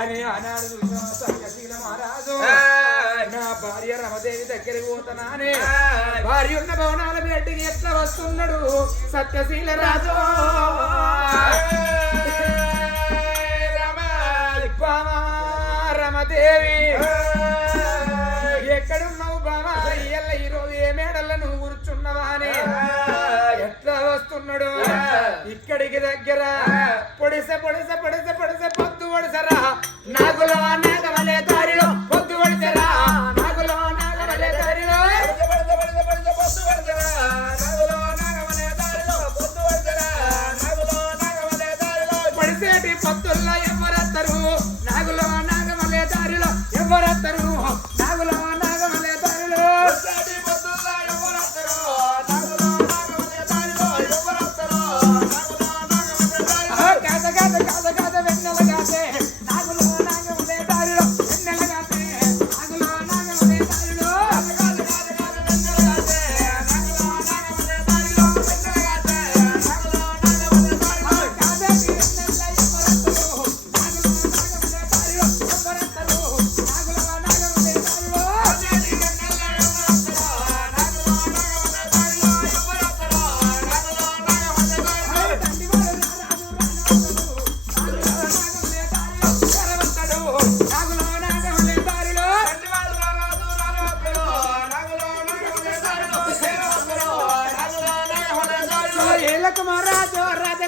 అని చూసిన సత్యశీల మహారాజు. నా భార్య రమదేవి దగ్గరికి పోతున్నానే భార్య ఉన్న భవనాల బయటికి ఎట్లా వస్తున్నాడు? సత్యశీల రాజు. రమదేవి. ఎక్కడున్నావు బామా ఇయ్యల్ల ఈరోజు ఏ మేడల్లో నువ్వు కూర్చున్నావా అని. ఎట్లా వస్తున్నాడు? ఇక్కడికి దగ్గర పొడిసె పొడిసె పొడిసరా నాగులో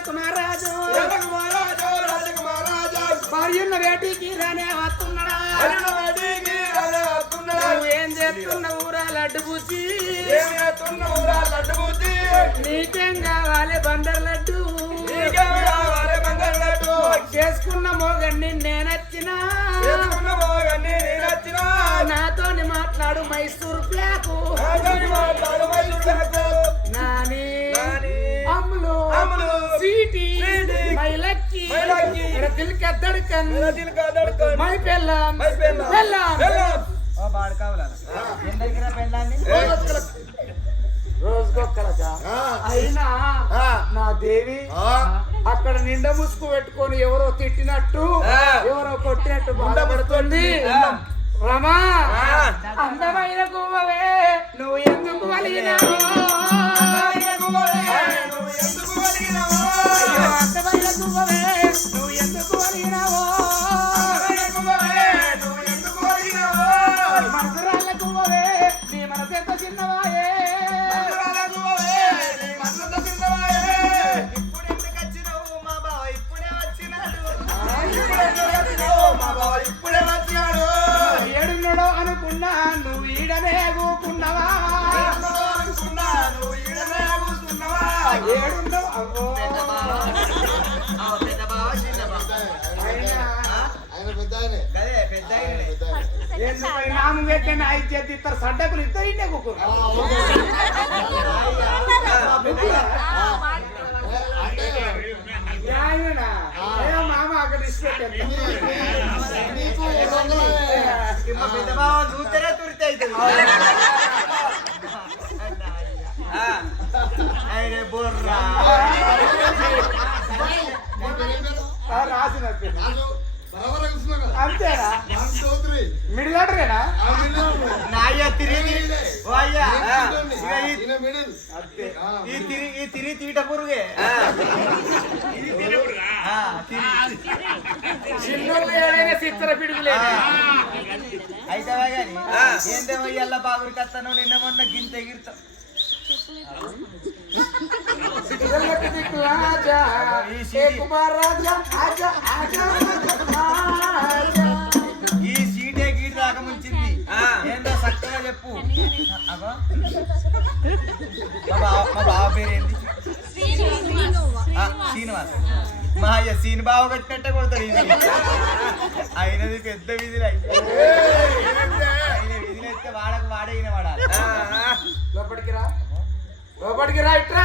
కుమారాజు రాజకుమారాజు భార్యున్న వేటికి రానే వస్తున్నాడా? నువ్వు ఏం చేస్తున్నావు రా లడ్డు? బుజ్జి నీకేం కావాలి బందర్ లడ్డు? చేసుకున్న మోగన్ని నేనొచ్చినా? నాతోని మాట్లాడు మైసూర్ ప్లాకు మైలక్కి. मेरा दिल का धड़कन మై పెళ్ళాం మై పెళ్ళాం. పెళ్ళాం ఓ బాడు కావాలా ఎందరికిరా పెళ్ళాన్ని రోజుకొక్కలగా అయినా నా దేవి అక్కడ నిండా ముసుగు పెట్టుకొని ఎవరో తిట్టినట్టు ఆ. ఎవరో కొట్టినట్టు బాధపడుతుంది ఆ. రమా ఆ. అందమైన గువ్వవే నువ్వు ఎందుకు వలిగినావు అయ్యో, అందమైన గువ్వవే ఏడున్నావు అవ్వో. ఆ, పెద్ద బావ చిన్న బావ అయినా గదే పెద్ద ఆయననే. ఎందుకు సడ్డకులు ఇద్దరు ఇంటే ఏ మామ అక్కడ ఇష్టపెట్టాను మా పెద్ద బావ చూస్తేనే తురితే అవుతుంది అయ్యే బుర్రా. రాసినట్టు అంతేనా? మిడిలాటరేనా నాయ్య తిరిగి. ఓ అయ్యా ఇక ఈ- అంతే. ఈ తిరి ఈ తిరి తీట పురుగే. ఏడైనా చిత్ర పిడుగులేదు అయితే కానీ ఏందేమో ఇయ్యాల బాగురి కత్తను నిన్న మొన్న గింత ఎగిరితాం ఎల్లకి దిక్కు రాజా ఏ కుమార్ రాజా ఆజా ఆజా ఈ సీటే గీట రాకముంచింది. ఏందో చక్కగా చెప్పు. మా బావ పేరేంటి? శ్రీనివాస్. మా అయ్య సీని బావ కట్టినట్టే కొడతాడు ఇది అయినది పెద్ద విధులు. ఆయన విధులు ఎత్తే వాడకు వాడైన వాడాలి. లోపలికి రా. లోపలికి రా ఇట్రా.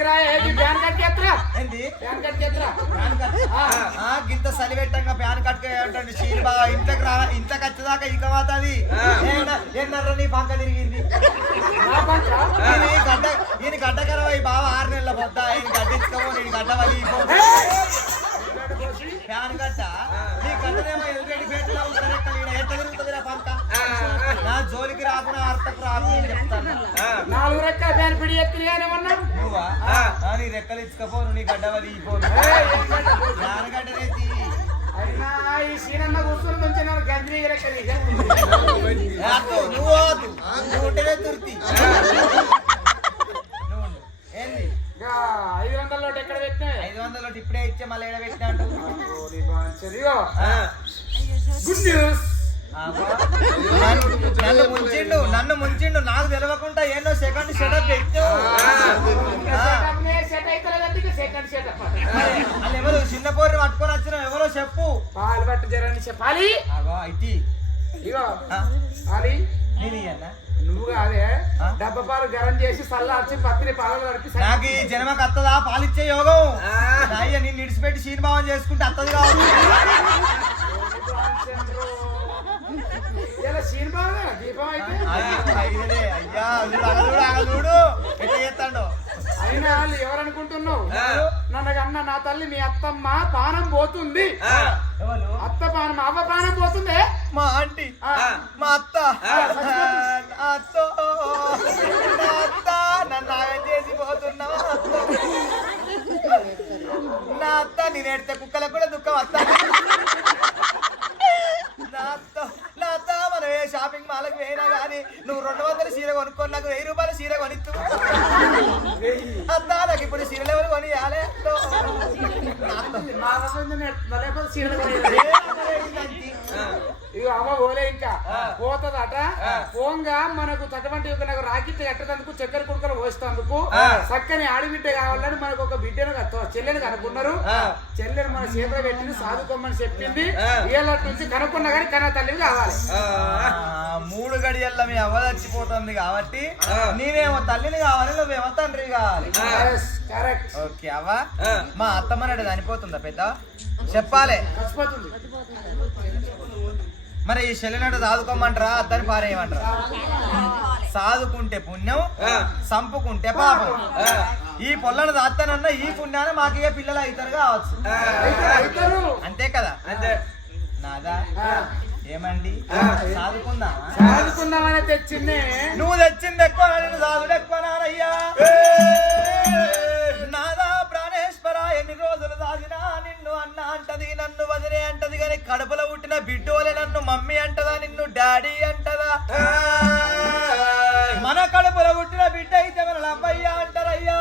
రా ఏది ప్యాన్ ఏంది? ప్యాన్ ప్యాన్ ఆ, గింత ప్యాన్ బాగా ఇంట్లోకి రా ఇంట్లోకి వచ్చేదాకా ఇక మాతది ఎన్నర్ర నీ పంక తిరిగింది? నా పంట ఈయన ఈ గడ్డ ఈయన గడ్డ కరవై బావ ఆరు నెలల పొద్ద ఈయన గడ్డించుకోమో నేను గడ్డ వలి నీ గడ్డనేమో ఎదురెడ్డి పెట్టినా ఉంటారు ఎక్కడ ఈయన ఎట్ట తిరుగుతుందిరా పంక నా జోలికి రాకుండా అర్థకు రాకుండా నేను చెప్తాను. నాలుగు రెక్కల ఫ్యాన్ పిడి ఏమన్నా? నువ్వా? నీ రెక్కలు ఇచ్చుకపోను నీ గడ్డ వలి ఐదు వందల ఎక్కడ పెట్టినా? ఐదు వందలు ఇప్పుడే ఇచ్చే మళ్ళీ గుడ్ న్యూస్. నన్ను ముంచిండు నన్ను ముంచిండు నాకు తెలవకుండా ఏదో సెకండ్ సెటప్ పెట్టావు ఎవరు చిన్న పోరిని పట్టుకొని వచ్చిన ఎవరో చెప్పు. పాలు పట్టు జరని చెప్పాలి. ఇటీ. ఇగో నేను ఇయ్యన్నా. నువ్వు కాదే? డబ్బ పాలు గరం చేసి సల్లార్చి పత్తిని పాలు నడిపి నాకు ఈ జన్మకి అత్తదా? పాలిచ్చే యోగం. అయ్య నేను నిడిచిపెట్టి శీర్భావం చేసుకుంటే అత్తది కావచ్చు. ఇలా సీన్ బాగా దీపం అయితే? అది అయినదే. అయ్యా చూడు ఎట్లా చేస్తాడు? అయినా వాళ్ళు ఎవరనుకుంటున్నావు? నన్ను అన్న నా తల్లి మీ అత్తమ్మ పానం పోతుంది. ఎవరు? అత్త పానం అవ్వ పానం పోతుంది? మా ఆంటీ. మా అత్త. అత్త. నా అత్త. నన్ను ఆగం చేసి పోతున్నావా నా అత్త నేను ఎడితే కుక్కలకు కూడా దుఃఖం అత్త నా అత్త. పోయినా కానీ నువ్వు రెండు వందల చీర కొనుక్కొని నాకు వెయ్యి రూపాయల చీర కొనిత్తు అత్త నాకు ఇప్పుడు చీరలు ఎవరు కొనియాలే? ఇక అవ్వ పోలే ఇంకా. పోతుందట. పోంగా మనకు తటువంటి ఒక నాకు రాకెట్ కట్టేందుకు చక్కెర కుడుకలు పోసేందుకు. చక్కని ఆడబిడ్డ కావాలని మనకు ఒక బిడ్డను చెల్లెని కనుక్కున్నారు. చెల్లెని మన చేతిలో పెట్టింది సాదుకోమని చెప్పింది. ఇవాళ నుంచి కనుక్కున్నా కానీ కన్నా తల్లివి కావాలి గడియల్లో మీ అవ్వ చచ్చిపోతుంది కాబట్టి నేనేమో తల్లిని కావాలి నువ్వేమో తండ్రి కావాలి. ఓకే అవ్వ. మా అత్తమ్మనడు చనిపోతుందా పెద్ద? చెప్పాలి. మరి ఈ చెల్లినడు సాదుకోమంటారా అత్తని పారేయమంటారా? సాదుకుంటే పుణ్యం సంపుకుంటే పాపం. ఈ పొల్లను దాస్తానన్న ఈ పుణ్యాన్ని మాకు పిల్లలు అవుతారు కావచ్చు. అంతే కదా? అంతే. నాదా. ఏమండి? ఆ. సాదుకుందామా? సాదుకుందామని తెచ్చింది. నువ్వు తెచ్చింది ఎక్కువ నేను సాదుడు ఎక్కువ నానయ్యా నాదా ప్రాణేశ్వర ఎన్ని రోజులు దాగినా నిన్ను అన్న అంటది నన్ను వదిలే అంటది కానీ కడుపులో పుట్టిన బిడ్డోలే నన్ను మమ్మీ అంటదా నిన్ను డాడీ అంటదా? మన కడుపులో పుట్టిన బిడ్డ అయితే మన అమ్మయ్య అంటారయ్యా.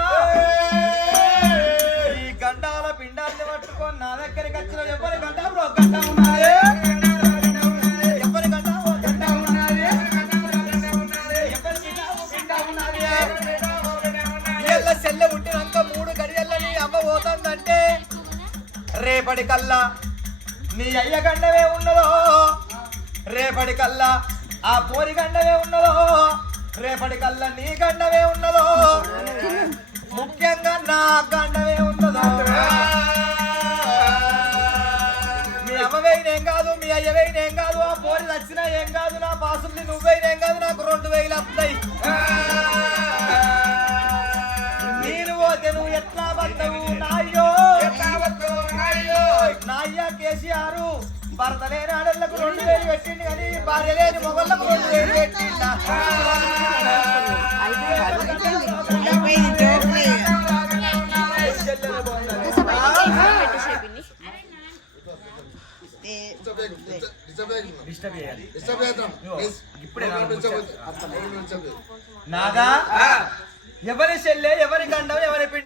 ఈ గండాల పిండాన్ని పట్టుకొని నా దగ్గరికి వచ్చిన ఎవరి కల్లా నీ అయ్య గండవే ఉన్నదో రేపటి కల్లా ఆ పోరి గండవే ఉన్నదో రేపటి కల్లా నీ గండవే ఉన్నదో ముఖ్యంగా నా గండవే ఉన్నదో. మీ అమ్మవేయిన ఏం కాదు మీ అయ్యవేయిన కాదు ఆ పోరి నచ్చినా ఏం కాదు నా పాసుల్ని నువ్వే భార్య లేని మొగళ్ళకు రెండు ఇప్పుడే నాగా ఎవరి చెల్లె ఎవరి గండం ఎవరి పిండి